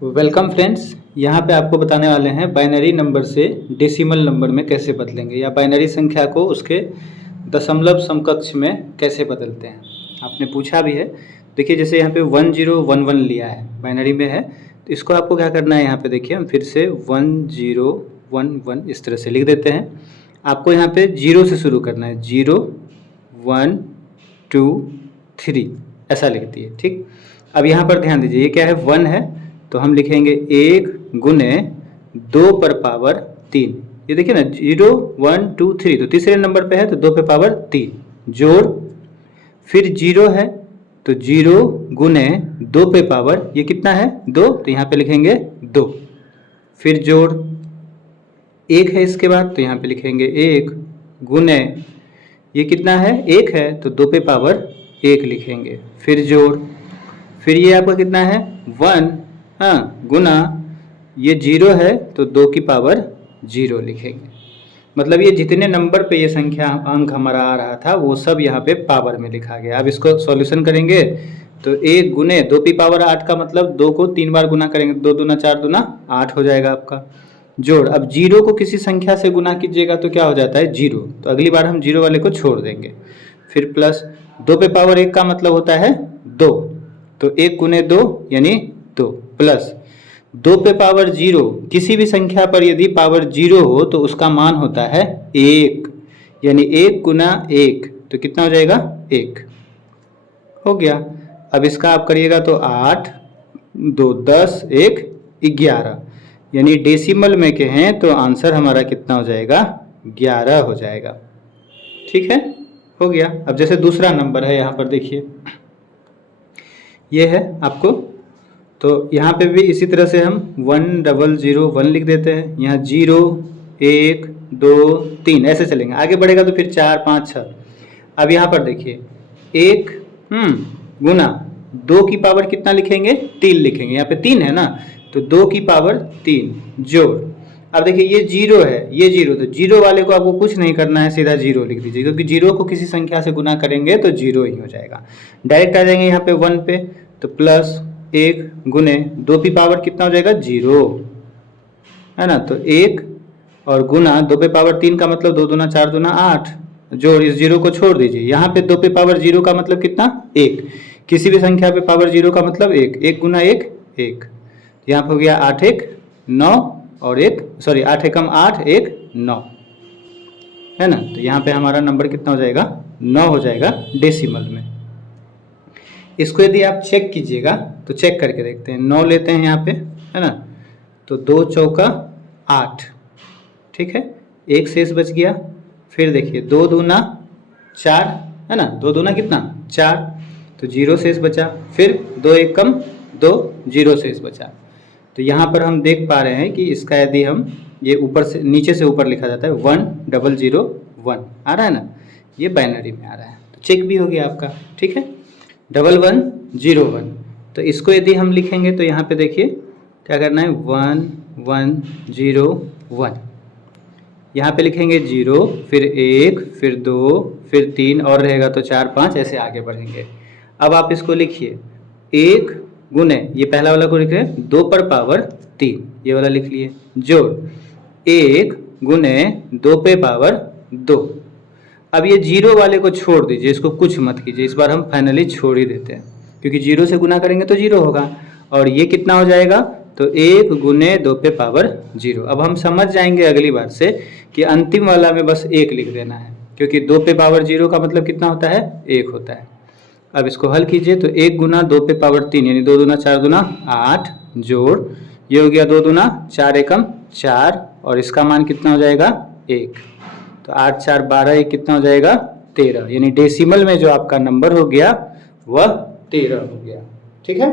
Welcome friends, यहाँ पे आपको बताने वाले हैं बाइनरी नंबर से डेसिमल नंबर में कैसे बदलेंगे या बाइनरी संख्या को उसके दशमलव समकक्ष में कैसे बदलते हैं। आपने पूछा भी है। देखिए जैसे यहाँ पे 1011 लिया है, बाइनरी में है, तो इसको आपको क्या करना है, यहाँ पे देखिए हम फिर से 1011 इस तरह से लिख देते हैं। आपको यहाँ पे 0 से शुरू करना है, 0 1 2 3 ऐसा लिख दिए। ठीक, अब यहाँ पर ध्यान दीजिए, ये क्या है, 1 है तो हम लिखेंगे 1 गुने 2 पर पावर 3। ये देखिए ना, 0 1 2 3 तो तीसरे नंबर पे है तो 2 पे पावर 3 जोड़, फिर 0 है तो 0 गुने 2 पे पावर ये कितना है 2, तो यहाँ पे लिखेंगे 2, फिर जोड़ 1 है इसके बाद तो यहाँ पे लिखेंगे 1 गुने ये कितना है 1 है तो 2 पे पावर 1 लिखेंगे, फिर जोड़, फिर ये आपका कितना है 1, हाँ, गुना ये 0 है तो 2 की पावर 0 लिखेंगे। मतलब ये जितने नंबर पे ये संख्या अंक हमारा आ रहा था वो सब यहाँ पे पावर में लिखा गया। अब इसको सॉल्यूशन करेंगे तो 1 गुने 2 की पावर 8 का मतलब 2 को 3 बार गुना करेंगे, 2 दूना 4 दूना 8 हो जाएगा आपका। जोड़, अब 0 को किसी संख्या से गुना कीजिएगा तो क्या हो जाता है 0, तो अगली बार हम 0 वाले को छोड़ देंगे। फिर प्लस 2 पे पावर 1 का मतलब होता है 2, तो 1 गुने 2 यानी 2, प्लस 2 पे पावर 0, किसी भी संख्या पर यदि पावर 0 हो तो उसका मान होता है 1, यानी 1 गुना 1 तो कितना हो जाएगा 1 हो गया। अब इसका आप करिएगा तो 8 2 10 1 11, यानी डेसिमल में कहें तो आंसर हमारा कितना हो जाएगा 11 हो जाएगा। ठीक है, हो गया। अब जैसे दूसरा नंबर है, यहाँ पर देखिए ये है आपको, तो यहाँ पे भी इसी तरह से हम 1001 लिख देते हैं। यहाँ 0 1 2 3 ऐसे चलेंगे, आगे बढ़ेगा तो फिर 4 5 6। अब यहाँ पर देखिए 1 गुना 2 की पावर कितना लिखेंगे 3 लिखेंगे, यहाँ पे 3 है ना तो 2 की पावर 3 जोड़। अब देखिए ये 0 है, ये 0, तो 0 वाले को आपको कुछ नहीं करना है, सीधा 0 लिख दीजिए, क्योंकि 0 को किसी संख्या से गुना करेंगे तो 0 ही हो जाएगा। डायरेक्ट आ जाएंगे यहाँ पे 1 पे, तो प्लस 1 गुने 2 की पावर कितना हो जाएगा 0, है ना, तो 1 और गुना 2 पे पावर 3 का मतलब 2 दूना 4 दूना 8, जोड़, इस 0 को छोड़ दीजिए। यहाँ पे 2 पे पावर 0 का मतलब कितना 1, किसी भी संख्या पे पावर 0 का मतलब 1, 1 गुना 1 1, यहाँ पे हो गया 8 1 9 और 1 सॉरी 8 एकम 8 1 9, है ना, तो यहाँ पे हमारा नंबर कितना हो जाएगा 9 हो जाएगा डेसिमल में। इसको यदि आप चेक कीजिएगा तो चेक करके देखते हैं, 9 लेते हैं यहाँ पे, है ना, तो 2 चौका 8, ठीक है, 1 शेष बच गया। फिर देखिए 2 दूना 4, है ना, 2 दूना कितना 4, तो 0 शेष बचा, फिर 2 एकम 2 0 शेष बचा। तो यहाँ पर हम देख पा रहे हैं कि इसका यदि हम ये ऊपर से नीचे से ऊपर लिखा जाता है 1001 आ रहा है ना, ये बाइनरी में आ रहा है, तो चेक भी हो गया आपका। ठीक है, 1101, तो इसको यदि हम लिखेंगे तो यहाँ पे देखिए क्या करना है 1101, यहाँ पे लिखेंगे 0 फिर 1 फिर 2 फिर 3 और रहेगा तो 4 5 ऐसे आगे बढ़ेंगे। अब आप इसको लिखिए 1 गुने, ये पहला वाला को लिख रहे हैं 2 पर पावर 3, ये वाला लिख लिए, जोड़ 1 गुने 2 पे पावर 2। अब ये 0 वाले को छोड़ दीजिए, इसको कुछ मत कीजिए, इस बार हम फाइनली छोड़ ही देते हैं, क्योंकि 0 से गुना करेंगे तो 0 होगा, और ये कितना हो जाएगा तो 1 गुने 2 पे पावर 0। अब हम समझ जाएंगे अगली बार से कि अंतिम वाला में बस 1 लिख देना है, क्योंकि 2 पे पावर 0 का मतलब कितना होता है 1 होता है। अब इसको हल कीजिए तो 1 गुना 2 पे पावर 3 यानी 2 दूना 4 दूना 8, जोड़, ये हो गया 2 दूना 4 एकम 4 और इसका मान कितना हो जाएगा 1, तो 8 4 12, ये कितना हो जाएगा 13, यानी डेसिमल में जो आपका नंबर हो गया वह 13 हो गया। ठीक है।